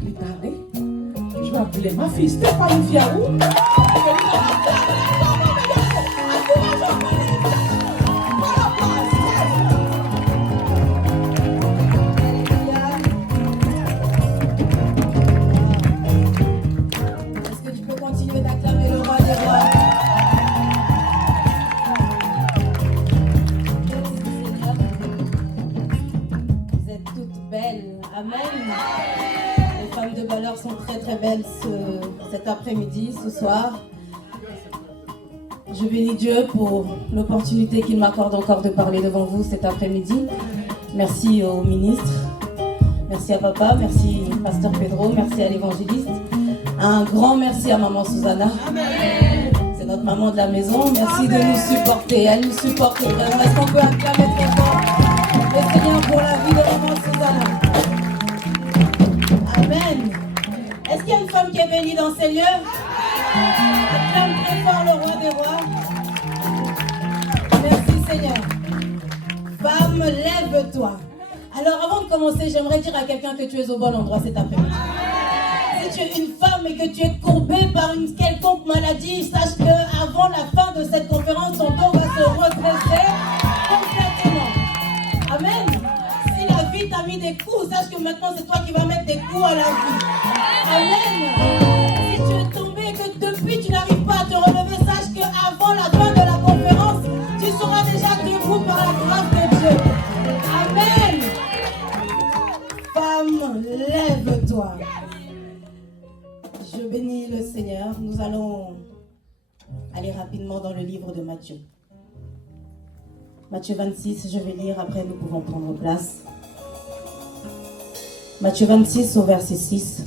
plus tarder. Je vais appeler ma fille Stéphane Fiaou. Est-ce que tu peux continuer d'acclamer le roi des rois? Vous êtes toutes belles. Amen. Les femmes de valeur sont très très belles cet après-midi, ce soir. Je bénis Dieu pour l'opportunité qu'il m'accorde encore de parler devant vous cet après-midi. Merci au ministre, merci à papa, merci pasteur Pedro, merci à l'évangéliste. Un grand merci à maman Susanna. C'est notre maman de la maison. Merci de nous supporter. Elle nous supporte vraiment. Est-ce qu'on peut acclamer très fort le Seigneur pour la vie de maman Susanna? Amen. Est-ce qu'il y a une femme qui est bénie dans ces lieux? Acclame très fort le roi des rois. Merci Seigneur. Femme, lève-toi. Alors avant de commencer, j'aimerais dire à quelqu'un que tu es au bon endroit cet après-midi. Si tu es une femme et que tu es courbée par une quelconque maladie, sache qu'avant la fin de cette conférence, ton dos va se redresser complètement. Amen. Si la vie t'a mis des coups, sache que maintenant c'est toi qui vas mettre des coups à la vie. Amen. Si tu es tombé et que depuis tu n'arrives pas à te relever, sache qu'avant la fin de la conférence, tu seras déjà debout par la grâce de Dieu. Amen. Femme, lève-toi. Je bénis le Seigneur. Nous allons aller rapidement dans le livre de Matthieu. Matthieu 26, je vais lire, après nous pouvons prendre place. Matthieu 26 au verset 6.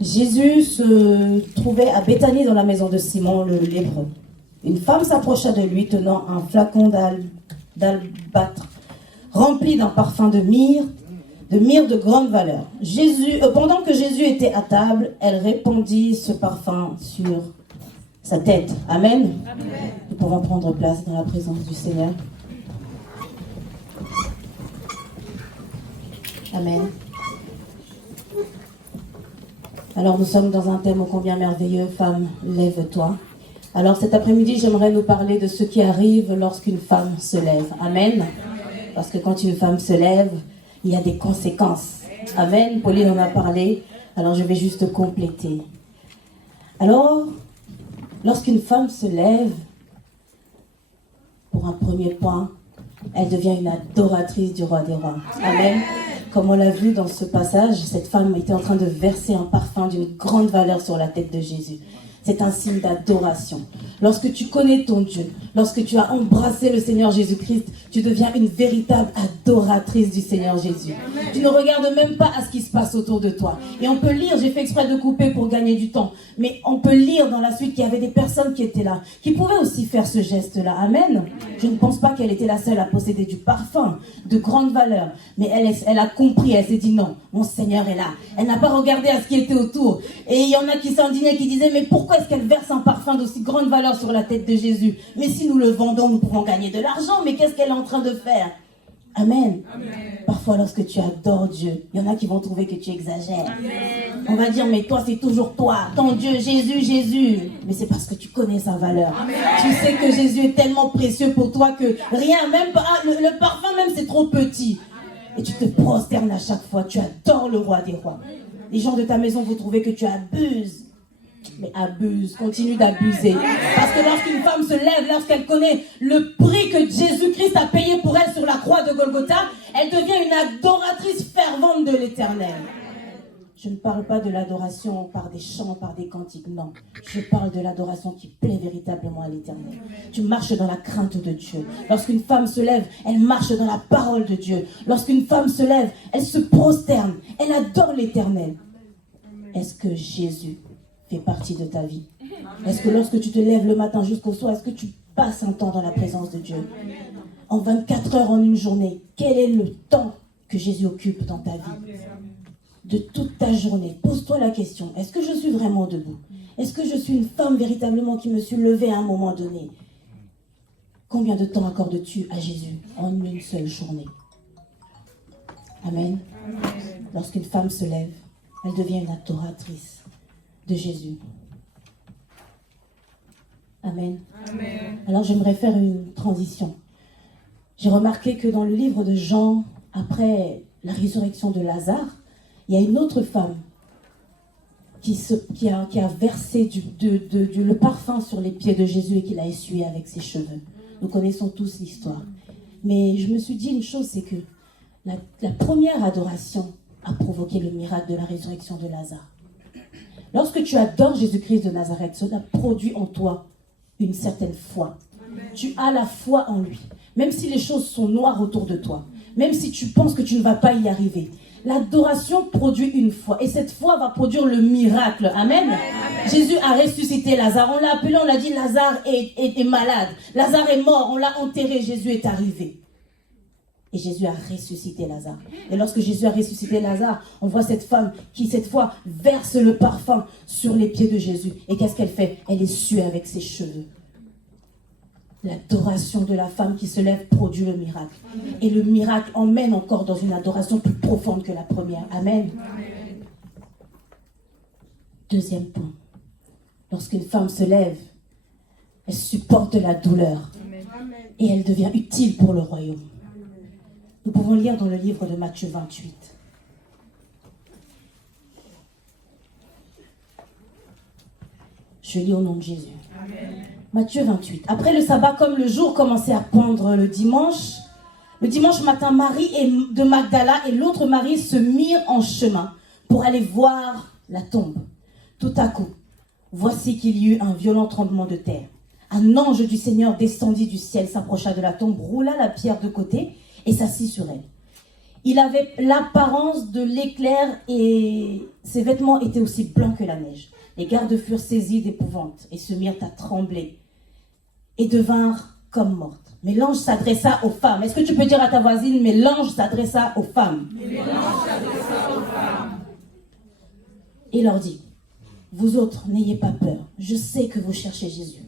Jésus se trouvait à Béthanie dans la maison de Simon le lépreux. Une femme s'approcha de lui tenant un flacon d'albâtre rempli d'un parfum de myrrhe de grande valeur. Pendant que Jésus était à table, elle répandit ce parfum sur sa tête. Amen. Amen. Nous pouvons prendre place dans la présence du Seigneur. Amen. Alors nous sommes dans un thème ô combien merveilleux. Femme, lève-toi. Alors cet après-midi, j'aimerais nous parler de ce qui arrive lorsqu'une femme se lève. Amen. Parce que quand une femme se lève, il y a des conséquences. Amen. Pauline en a parlé. Alors je vais juste compléter. Alors, lorsqu'une femme se lève, pour un premier point, elle devient une adoratrice du roi des rois. Amen. Comme on l'a vu dans ce passage, cette femme était en train de verser un parfum d'une grande valeur sur la tête de Jésus. C'est un signe d'adoration. Lorsque tu connais ton Dieu, lorsque tu as embrassé le Seigneur Jésus-Christ, tu deviens une véritable adoratrice du Seigneur Jésus. Tu ne regardes même pas à ce qui se passe autour de toi. Et on peut lire, j'ai fait exprès de couper pour gagner du temps, mais on peut lire dans la suite qu'il y avait des personnes qui étaient là, qui pouvaient aussi faire ce geste-là. Amen. Je ne pense pas qu'elle était la seule à posséder du parfum de grande valeur, mais elle a compris, elle s'est dit non, mon Seigneur est là. Elle n'a pas regardé à ce qui était autour. Et il y en a qui s'indignaient, qui disaient, mais pourquoi est-ce qu'elle verse un parfum d'aussi grande valeur sur la tête de Jésus? Mais si nous le vendons, nous pouvons gagner de l'argent. Mais qu'est-ce qu'elle est en train de faire? Amen. Amen. Parfois, lorsque tu adores Dieu, il y en a qui vont trouver que tu exagères. Amen. On va dire, mais toi, c'est toujours toi. Ton Dieu, Jésus, Jésus. Mais c'est parce que tu connais sa valeur. Amen. Tu sais que Jésus est tellement précieux pour toi que rien, même le parfum même, c'est trop petit. Et tu te prosternes à chaque fois. Tu adores le roi des rois. Les gens de ta maison vont trouver que tu abuses. Mais abuse, continue d'abuser. Parce que lorsqu'une femme se lève, lorsqu'elle connaît le prix que Jésus-Christ a payé pour elle sur la croix de Golgotha, elle devient une adoratrice fervente de l'Éternel. Je ne parle pas de l'adoration par des chants, par des cantiques, non. Je parle de l'adoration qui plaît véritablement à l'Éternel. Tu marches dans la crainte de Dieu. Lorsqu'une femme se lève, elle marche dans la parole de Dieu. Lorsqu'une femme se lève, elle se prosterne, elle adore l'Éternel. Est-ce que Jésus fait partie de ta vie? Est-ce que lorsque tu te lèves le matin jusqu'au soir, est-ce que tu passes un temps dans la présence de Dieu? En 24 heures, en une journée, quel est le temps que Jésus occupe dans ta vie? De toute ta journée, pose-toi la question, est-ce que je suis vraiment debout? Est-ce que je suis une femme véritablement qui me suis levée à un moment donné? Combien de temps accordes-tu à Jésus en une seule journée? Amen. lorsqu'une femme se lève, elle devient une adoratrice de Jésus. Amen. Amen. Alors j'aimerais faire une transition. J'ai remarqué que dans le livre de Jean, après la résurrection de Lazare, il y a une autre femme qui a versé le parfum sur les pieds de Jésus et qui l'a essuyé avec ses cheveux. Nous connaissons tous l'histoire. Mais je me suis dit une chose, c'est que la première adoration a provoqué le miracle de la résurrection de Lazare. Lorsque tu adores Jésus-Christ de Nazareth, cela produit en toi une certaine foi. Amen. Tu as la foi en lui. Même si les choses sont noires autour de toi, même si tu penses que tu ne vas pas y arriver, l'adoration produit une foi. Et cette foi va produire le miracle. Amen. Amen. Jésus a ressuscité Lazare. On l'a appelé, on l'a dit, Lazare est malade. Lazare est mort, on l'a enterré, Jésus est arrivé. Et Jésus a ressuscité Lazare. Et lorsque Jésus a ressuscité Lazare, on voit cette femme qui, cette fois, verse le parfum sur les pieds de Jésus. Et qu'est-ce qu'elle fait? Elle essuie avec ses cheveux. L'adoration de la femme qui se lève produit le miracle. Et le miracle emmène encore dans une adoration plus profonde que la première. Amen. Deuxième point. Lorsqu'une femme se lève, elle supporte la douleur. Et elle devient utile pour le royaume. Nous pouvons lire dans le livre de Matthieu 28. Je lis au nom de Jésus. Amen. Matthieu 28. Après le sabbat, comme le jour commençait à poindre le dimanche matin, Marie de Magdala et l'autre Marie se mirent en chemin pour aller voir la tombe. Tout à coup, voici qu'il y eut un violent tremblement de terre. Un ange du Seigneur descendit du ciel, s'approcha de la tombe, roula la pierre de côté et s'assit sur elle. Il avait l'apparence de l'éclair et ses vêtements étaient aussi blancs que la neige. Les gardes furent saisis d'épouvante et se mirent à trembler et devinrent comme mortes. Mais l'ange s'adressa aux femmes. Est-ce que tu peux dire à ta voisine, mais l'ange s'adressa aux femmes. Et leur dit, vous autres, n'ayez pas peur. Je sais que vous cherchez Jésus,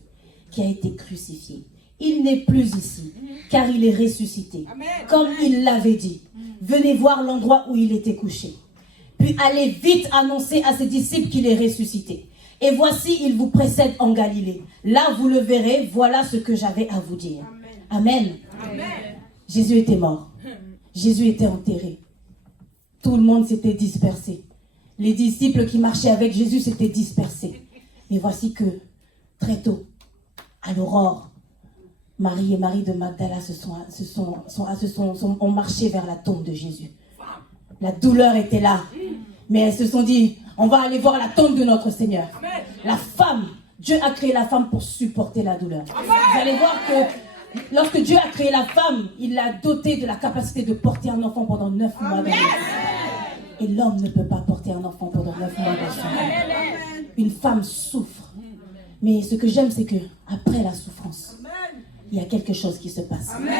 qui a été crucifié. Il n'est plus ici, car il est ressuscité. Amen. Comme il l'avait dit. Venez voir l'endroit où il était couché. Puis allez vite annoncer à ses disciples qu'il est ressuscité. Et voici, il vous précède en Galilée. Là, vous le verrez, voilà ce que j'avais à vous dire. Amen. Amen. Jésus était mort. Jésus était enterré. Tout le monde s'était dispersé. Les disciples qui marchaient avec Jésus s'étaient dispersés. Et voici que, très tôt, à l'aurore, Marie et Marie de Magdala ont marché vers la tombe de Jésus. La douleur était là. Mais elles se sont dit, on va aller voir la tombe de notre Seigneur. Amen. La femme, Dieu a créé la femme pour supporter la douleur. Amen. Vous allez voir que lorsque Dieu a créé la femme, il l'a dotée de la capacité de porter un enfant pendant 9 mois. Amen. Et l'homme ne peut pas porter un enfant pendant 9 mois dans son vie. Une femme souffre. Mais ce que j'aime, c'est que après la souffrance, il y a quelque chose qui se passe. Amen.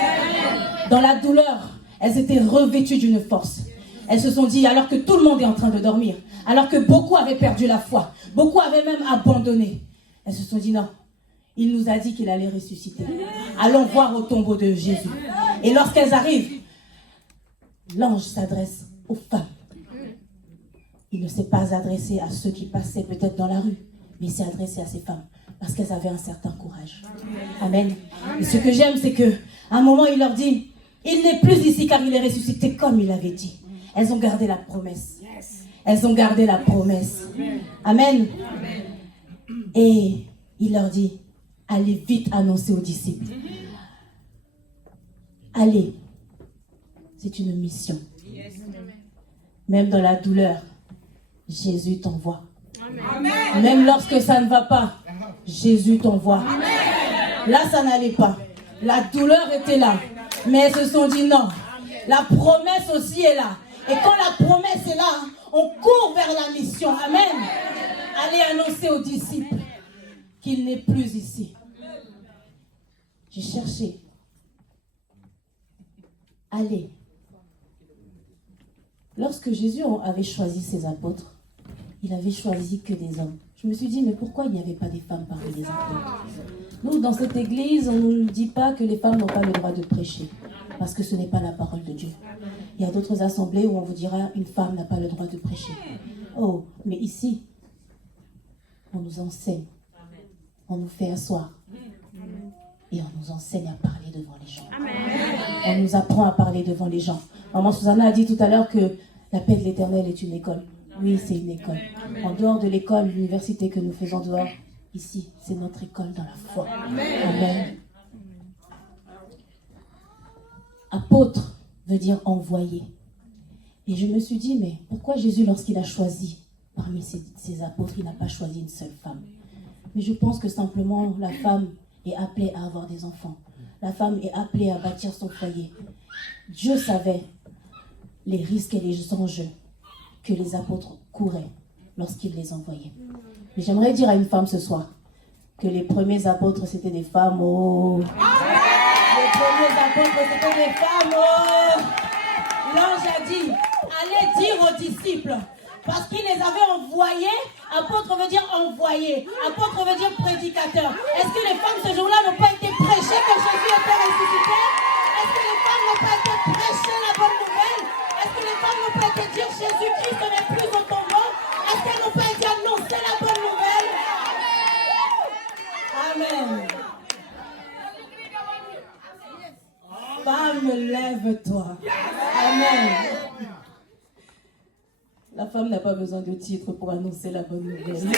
Dans la douleur, elles étaient revêtues d'une force. Elles se sont dit, alors que tout le monde est en train de dormir, alors que beaucoup avaient perdu la foi, beaucoup avaient même abandonné, elles se sont dit, non, il nous a dit qu'il allait ressusciter. Allons voir au tombeau de Jésus. Et lorsqu'elles arrivent, l'ange s'adresse aux femmes. Il ne s'est pas adressé à ceux qui passaient peut-être dans la rue, mais il s'est adressé à ces femmes, parce qu'elles avaient un certain courage. Amen. Et ce que j'aime, c'est qu'à un moment, il leur dit, il n'est plus ici car il est ressuscité comme il avait dit. Elles ont gardé la promesse. Elles ont gardé la promesse. Amen. Et il leur dit, allez vite annoncer aux disciples. Allez. C'est une mission. Même dans la douleur, Jésus t'envoie. Même lorsque ça ne va pas, Jésus t'envoie. Là, ça n'allait pas. La douleur était là. Mais elles se sont dit non. La promesse aussi est là. Et quand la promesse est là, on court vers la mission. Amen. Allez annoncer aux disciples qu'il n'est plus ici. J'ai cherché. Allez. Lorsque Jésus avait choisi ses apôtres, il avait choisi que des hommes. Je me suis dit, mais pourquoi il n'y avait pas des femmes parmi les apôtres? Nous, dans cette église, on ne nous dit pas que les femmes n'ont pas le droit de prêcher, parce que ce n'est pas la parole de Dieu. Il y a d'autres assemblées où on vous dira une femme n'a pas le droit de prêcher. Oh, mais ici, on nous enseigne, on nous fait asseoir et on nous enseigne à parler devant les gens. On nous apprend à parler devant les gens. Maman Susanna a dit tout à l'heure que la paix de l'Éternel est une école. Oui, c'est une école. En dehors de l'école, l'université que nous faisons dehors, ici, c'est notre école dans la foi. Amen. Apôtre veut dire envoyé. Et je me suis dit, mais pourquoi Jésus, lorsqu'il a choisi parmi ses apôtres, il n'a pas choisi une seule femme? Mais je pense que simplement, la femme est appelée à avoir des enfants. La femme est appelée à bâtir son foyer. Dieu savait les risques et les enjeux que les apôtres couraient lorsqu'il les envoyait. Mais j'aimerais dire à une femme ce soir que les premiers apôtres, c'était des femmes. Oh. Les premiers apôtres, c'était des femmes. Oh. L'ange a dit, allez dire aux disciples, parce qu'il les avait envoyés. Apôtre veut dire envoyé. Apôtre veut dire prédicateur. Est-ce que les femmes ce jour-là n'ont pas été prêchées que Jésus était ressuscité? Est-ce que les femmes n'ont pas été prêchées la bonne nouvelle? Est-ce que les femmes n'ont pas été dire Jésus-Christ n'est plus au tombeau? Est-ce qu'elles n'ont pas été annoncées la bonne nouvelle? Amen. Femme, lève-toi. Amen. La femme n'a pas besoin de titre pour annoncer la bonne nouvelle.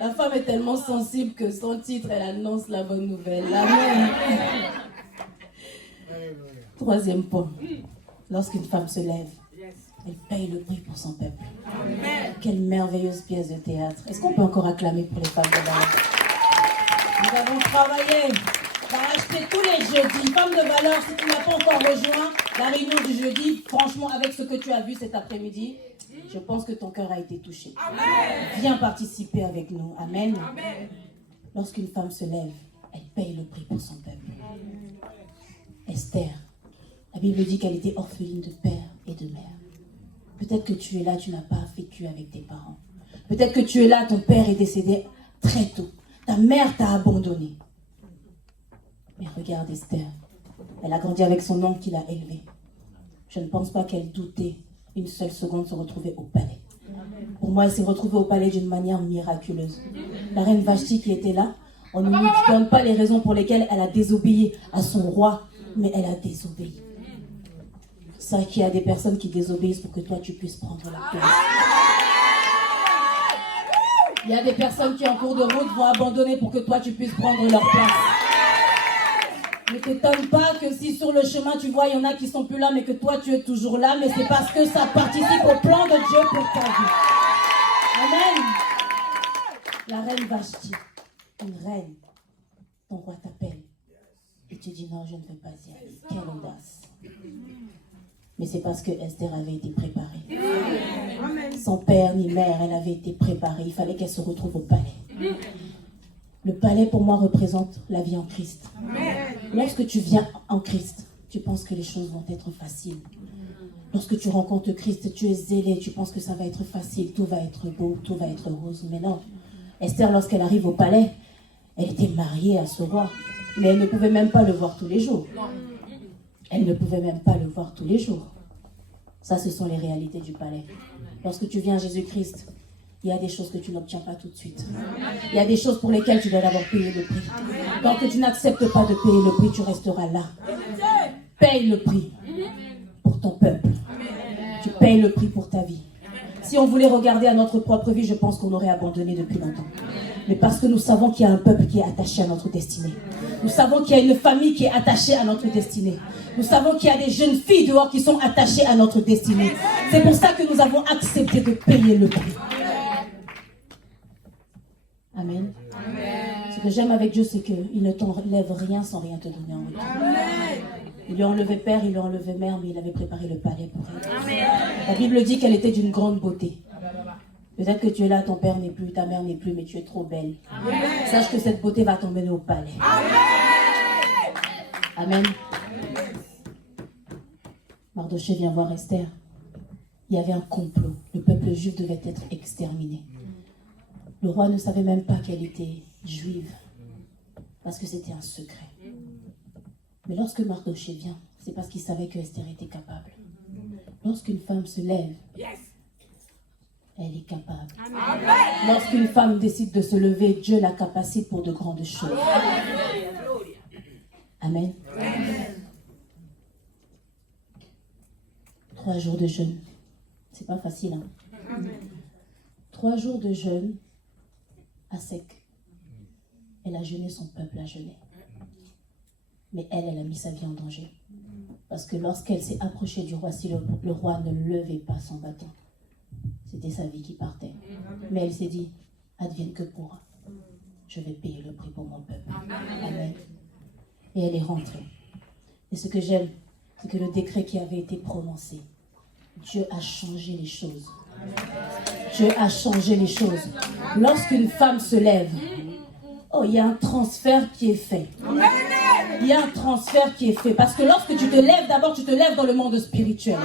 La femme est tellement sensible que sans titre, elle annonce la bonne nouvelle. Amen. Troisième point. Lorsqu'une femme se lève, elle paye le prix pour son peuple. Quelle merveilleuse pièce de théâtre. Est-ce qu'on peut encore acclamer pour les femmes de valeur? Nous avons travaillé par acheter tous les jeudis. Femme de valeur, si tu n'as pas encore rejoint la réunion du jeudi, franchement, avec ce que tu as vu cet après-midi, je pense que ton cœur a été touché. Amen. Viens participer avec nous. Amen. Amen. Lorsqu'une femme se lève, elle paye le prix pour son peuple. Esther, la Bible dit qu'elle était orpheline de père et de mère. Peut-être que tu es là, tu n'as pas vécu avec tes parents. Peut-être que tu es là, ton père est décédé très tôt. Ta mère t'a abandonné. Mais regarde Esther, elle a grandi avec son oncle qui l'a élevée. Je ne pense pas qu'elle doutait une seule seconde se retrouver au palais. Pour moi, elle s'est retrouvée au palais d'une manière miraculeuse. La reine Vashti qui était là, on ne nous donne pas les raisons pour lesquelles elle a désobéi à son roi, mais elle a désobéi. C'est vrai qu'il y a des personnes qui désobéissent pour que toi tu puisses prendre la place. Il y a des personnes qui en cours de route vont abandonner pour que toi tu puisses prendre leur place. Ne t'étonne pas que si sur le chemin tu vois il y en a qui sont plus là mais que toi tu es toujours là, mais c'est parce que ça participe au plan de Dieu pour ta vie. Amen. La reine Vashti, une reine, ton roi t'appelle et tu dis non, je ne veux pas y aller. Quelle audace. Mais c'est parce que Esther avait été préparée. Sans père ni mère, elle avait été préparée. Il fallait qu'elle se retrouve au palais. Le palais, pour moi, représente la vie en Christ. Lorsque tu viens en Christ, tu penses que les choses vont être faciles. Lorsque tu rencontres Christ, tu es zélé, tu penses que ça va être facile, tout va être beau, tout va être rose. Mais non. Esther, lorsqu'elle arrive au palais, elle était mariée à ce roi. Mais elle ne pouvait même pas le voir tous les jours. Elle ne pouvait même pas le voir tous les jours. Ça, ce sont les réalités du palais. Lorsque tu viens à Jésus-Christ, il y a des choses que tu n'obtiens pas tout de suite. Il y a des choses pour lesquelles tu dois d'abord payer le prix. Tant que tu n'acceptes pas de payer le prix, tu resteras là. Paye le prix pour ton peuple. Tu payes le prix pour ta vie. Si on voulait regarder à notre propre vie, je pense qu'on aurait abandonné depuis longtemps. Mais parce que nous savons qu'il y a un peuple qui est attaché à notre destinée. Nous savons qu'il y a une famille qui est attachée à notre destinée. Nous savons qu'il y a des jeunes filles dehors qui sont attachées à notre destinée. C'est pour ça que nous avons accepté de payer le prix. Amen. Ce que j'aime avec Dieu, c'est qu'il ne t'enlève rien sans rien te donner en retour. Il lui a enlevé père, il lui a enlevé mère, mais il avait préparé le palais pour elle. La Bible dit qu'elle était d'une grande beauté. Peut-être que tu es là, ton père n'est plus, ta mère n'est plus, mais tu es trop belle. Sache que cette beauté va t'emmener au palais. Amen. Mardochée vient voir Esther. Il y avait un complot. Le peuple juif devait être exterminé. Le roi ne savait même pas qu'elle était juive, parce que c'était un secret. Mais lorsque Mardochée vient, c'est parce qu'il savait que Esther était capable. Lorsqu'une femme se lève, elle est capable. Lorsqu'une femme décide de se lever, Dieu la capacite pour de grandes choses. Amen. 3 jours de jeûne. C'est pas facile, hein? 3 jours de jeûne à sec. Elle a jeûné, son peuple a jeûné. Mais elle a mis sa vie en danger. Parce que lorsqu'elle s'est approchée du roi, si le roi ne levait pas son bâton, c'était sa vie qui partait. Mais elle s'est dit, advienne que pourra. Je vais payer le prix pour mon peuple. Amen. Et elle est rentrée. Et ce que j'aime, c'est que le décret qui avait été prononcé, Dieu a changé les choses. Dieu a changé les choses. Lorsqu'une femme se lève, oh, il y a un transfert qui est fait. Il y a un transfert qui est fait. Parce que lorsque tu te lèves, d'abord, tu te lèves dans le monde spirituel.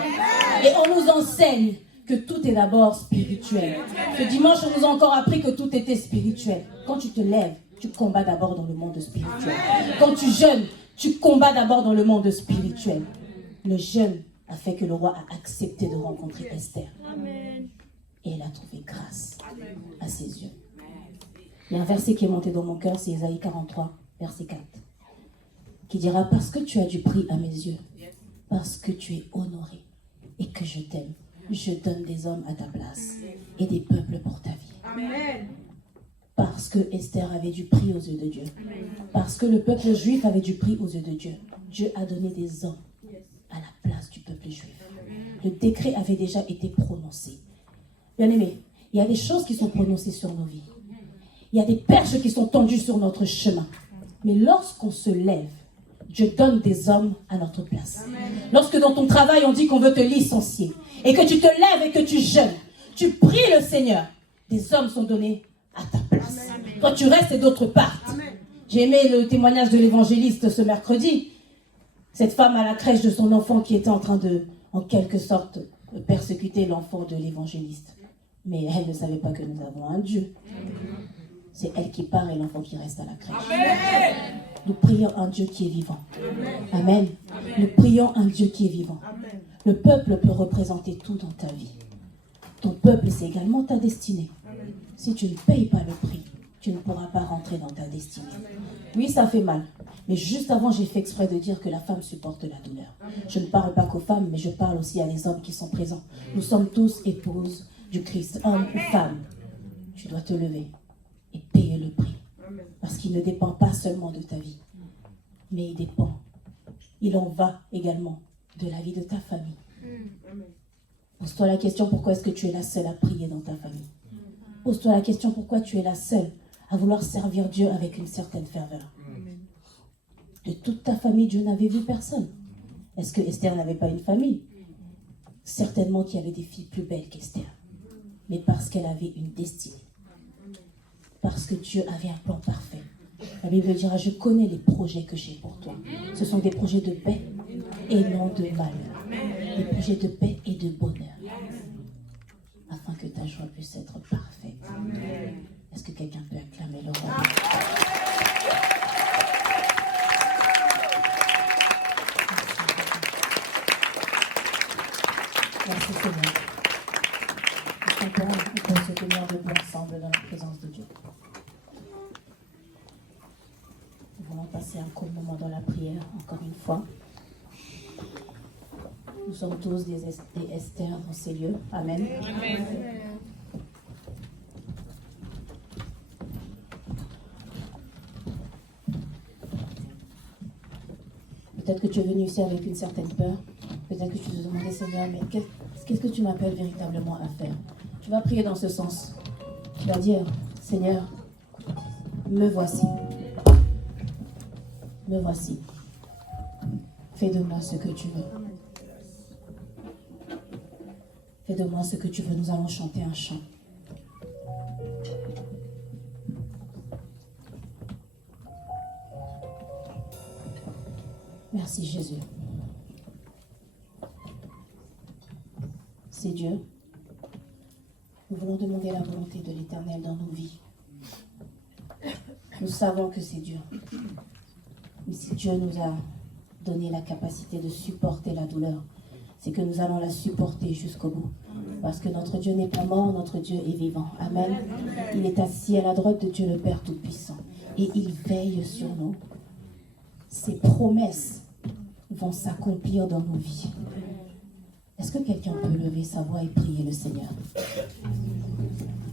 Et on nous enseigne que tout est d'abord spirituel. Ce dimanche, on nous a encore appris que tout était spirituel. Quand tu te lèves, tu combats d'abord dans le monde spirituel. Quand tu jeûnes, tu combats d'abord dans le monde spirituel. Le jeûne a fait que le roi a accepté de rencontrer Esther. Et elle a trouvé grâce à ses yeux. Il y a un verset qui est monté dans mon cœur, c'est Ésaïe 43, verset 4, qui dira, parce que tu as du prix à mes yeux, parce que tu es honoré et que je t'aime, je donne des hommes à ta place et des peuples pour ta vie. Amen. Parce que Esther avait du prix aux yeux de Dieu. Parce que le peuple juif avait du prix aux yeux de Dieu. Dieu a donné des hommes à la place du peuple juif. Le décret avait déjà été prononcé. Bien aimé, il y a des choses qui sont prononcées sur nos vies. Il y a des perches qui sont tendues sur notre chemin. Mais lorsqu'on se lève, Dieu donne des hommes à notre place. Lorsque dans ton travail, on dit qu'on veut te licencier, et que tu te lèves et que tu jeûnes, tu pries le Seigneur, des hommes sont donnés à ta place. Toi, tu restes et d'autres partent. J'ai aimé le témoignage de l'évangéliste ce mercredi. Cette femme à la crèche de son enfant qui était en train de, en quelque sorte, persécuter l'enfant de l'évangéliste. Mais elle ne savait pas que nous avons un Dieu. C'est elle qui part et l'enfant qui reste à la crèche. Amen. Nous prions un Dieu qui est vivant. Amen. Nous prions un Dieu qui est vivant. Amen. Le peuple peut représenter tout dans ta vie. Ton peuple, c'est également ta destinée. Amen. Si tu ne payes pas le prix, tu ne pourras pas rentrer dans ta destinée. Amen. Oui, ça fait mal. Mais juste avant, j'ai fait exprès de dire que la femme supporte la douleur. Amen. Je ne parle pas qu'aux femmes, mais je parle aussi à les hommes qui sont présents. Nous sommes tous épouses du Christ, homme ou femme. Tu dois te lever et payer le prix. Parce qu'il ne dépend pas seulement de ta vie, mais il en va également de la vie de ta famille. Pose-toi la question, pourquoi est-ce que tu es la seule à prier dans ta famille? Pose-toi la question, pourquoi tu es la seule à vouloir servir Dieu avec une certaine ferveur? De toute ta famille, Dieu n'avait vu personne. Est-ce que Esther n'avait pas une famille? Certainement qu'il y avait des filles plus belles qu'Esther, mais parce qu'elle avait une destinée. Parce que Dieu avait un plan parfait. La Bible dira, je connais les projets que j'ai pour toi. Ce sont des projets de paix et non de malheur. Des projets de paix et de bonheur. Afin que ta joie puisse être parfaite. Est-ce que quelqu'un peut acclamer le roi? Merci Seigneur. Nous pouvons se tenir debout ensemble dans la présence de Dieu. Nous allons passer un court moment dans la prière, encore une fois. Nous sommes tous des Esther dans ces lieux. Amen. Amen. Peut-être que tu es venu ici avec une certaine peur. Peut-être que tu te demandais, Seigneur, mais qu'est-ce que tu m'appelles véritablement à faire? Tu vas prier dans ce sens. Tu vas dire, Seigneur, me voici. Me voici. Fais de moi ce que tu veux. Fais de moi ce que tu veux. Nous allons chanter un chant. Merci Jésus. C'est Dieu. Nous voulons demander la volonté de l'Éternel dans nos vies. Nous savons que c'est Dieu. Mais si Dieu nous a donné la capacité de supporter la douleur, c'est que nous allons la supporter jusqu'au bout. Parce que notre Dieu n'est pas mort, notre Dieu est vivant. Amen. Il est assis à la droite de Dieu le Père Tout-Puissant. Et il veille sur nous. Ses promesses vont s'accomplir dans nos vies. Est-ce que quelqu'un peut lever sa voix et prier le Seigneur?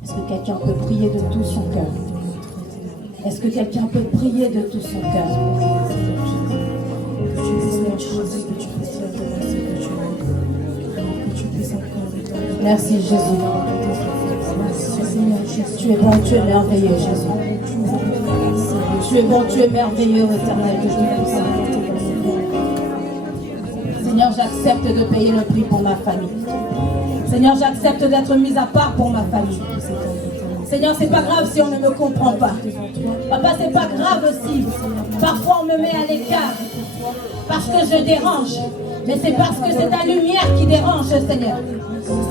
Est-ce que quelqu'un peut prier de tout son cœur? Est-ce que quelqu'un peut prier de tout son cœur? Merci Jésus. Tu es bon, tu es merveilleux Jésus. Tu es bon, tu es merveilleux éternel que je puisse. Seigneur, j'accepte de payer le prix pour ma famille. Seigneur, j'accepte d'être mise à part pour ma famille. Seigneur, c'est pas grave si on ne me comprend pas. Papa, c'est pas grave si parfois on me met à l'écart parce que je dérange. Mais c'est parce que c'est ta lumière qui dérange, Seigneur.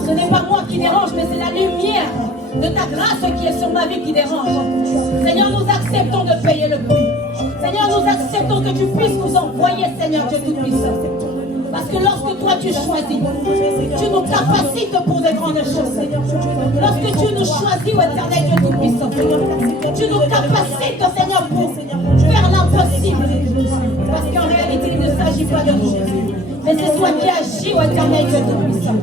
Ce n'est pas moi qui dérange, mais c'est la lumière de ta grâce qui est sur ma vie qui dérange. Seigneur, nous acceptons de payer le prix. Seigneur, nous acceptons que tu puisses nous envoyer, Seigneur Dieu Tout-Puissant. Parce que lorsque toi tu choisis, tu nous capacites pour de grandes choses. Lorsque tu nous choisis, ô éternel Dieu Tout-Puissant, tu nous capacites, Seigneur, pour faire l'impossible. Parce qu'en réalité, il ne s'agit pas de nous, mais c'est toi qui agis, ô éternel Dieu Tout-Puissant.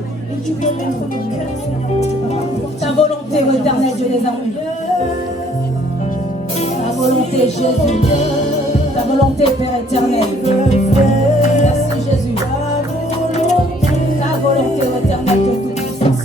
Ta volonté, ô éternel Dieu des armées. Ta volonté, Jésus. Ta volonté, Père éternel. Merci, Jésus. Ta volonté, ô éternel Dieu Tout-Puissant.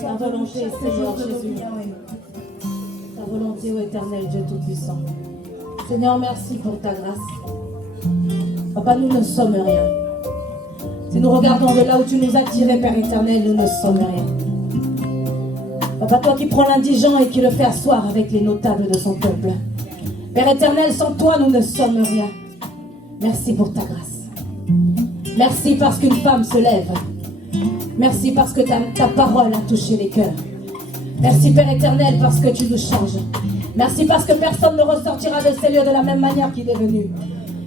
Ta volonté, Seigneur Jésus. Ta volonté, ô éternel Dieu Tout-Puissant. Seigneur, merci pour ta grâce. Papa, nous ne sommes rien. Si nous regardons de là où tu nous as tirés, Père éternel, nous ne sommes rien. Papa, toi qui prends l'indigent et qui le fais asseoir avec les notables de son peuple. Père éternel, sans toi, nous ne sommes rien. Merci pour ta grâce. Merci parce qu'une femme se lève. Merci parce que ta parole a touché les cœurs. Merci Père éternel parce que tu nous changes. Merci parce que personne ne ressortira de ces lieux de la même manière qu'il est venu.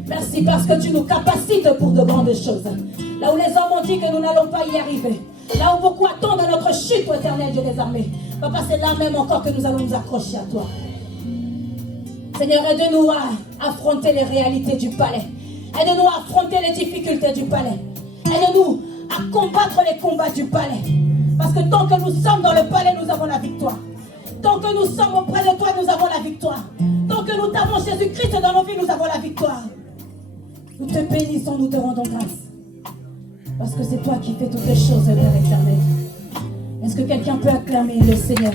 Merci parce que tu nous capacites pour de grandes choses. Là où les hommes ont dit que nous n'allons pas y arriver. Là où beaucoup attendent de notre chute, ô éternel Dieu des armées. Papa, c'est là même encore que nous allons nous accrocher à toi. Seigneur, aide-nous à affronter les réalités du palais. Aide-nous à affronter les difficultés du palais. Aide-nous à combattre les combats du palais. Parce que tant que nous sommes dans le palais, nous avons la victoire. Tant que nous sommes auprès de toi, nous avons la victoire. Tant que nous t'avons Jésus-Christ dans nos vies, nous avons la victoire. Nous te bénissons, nous te rendons grâce. Parce que c'est toi qui fais toutes les choses, Père éternel. Est-ce que quelqu'un peut acclamer le Seigneur?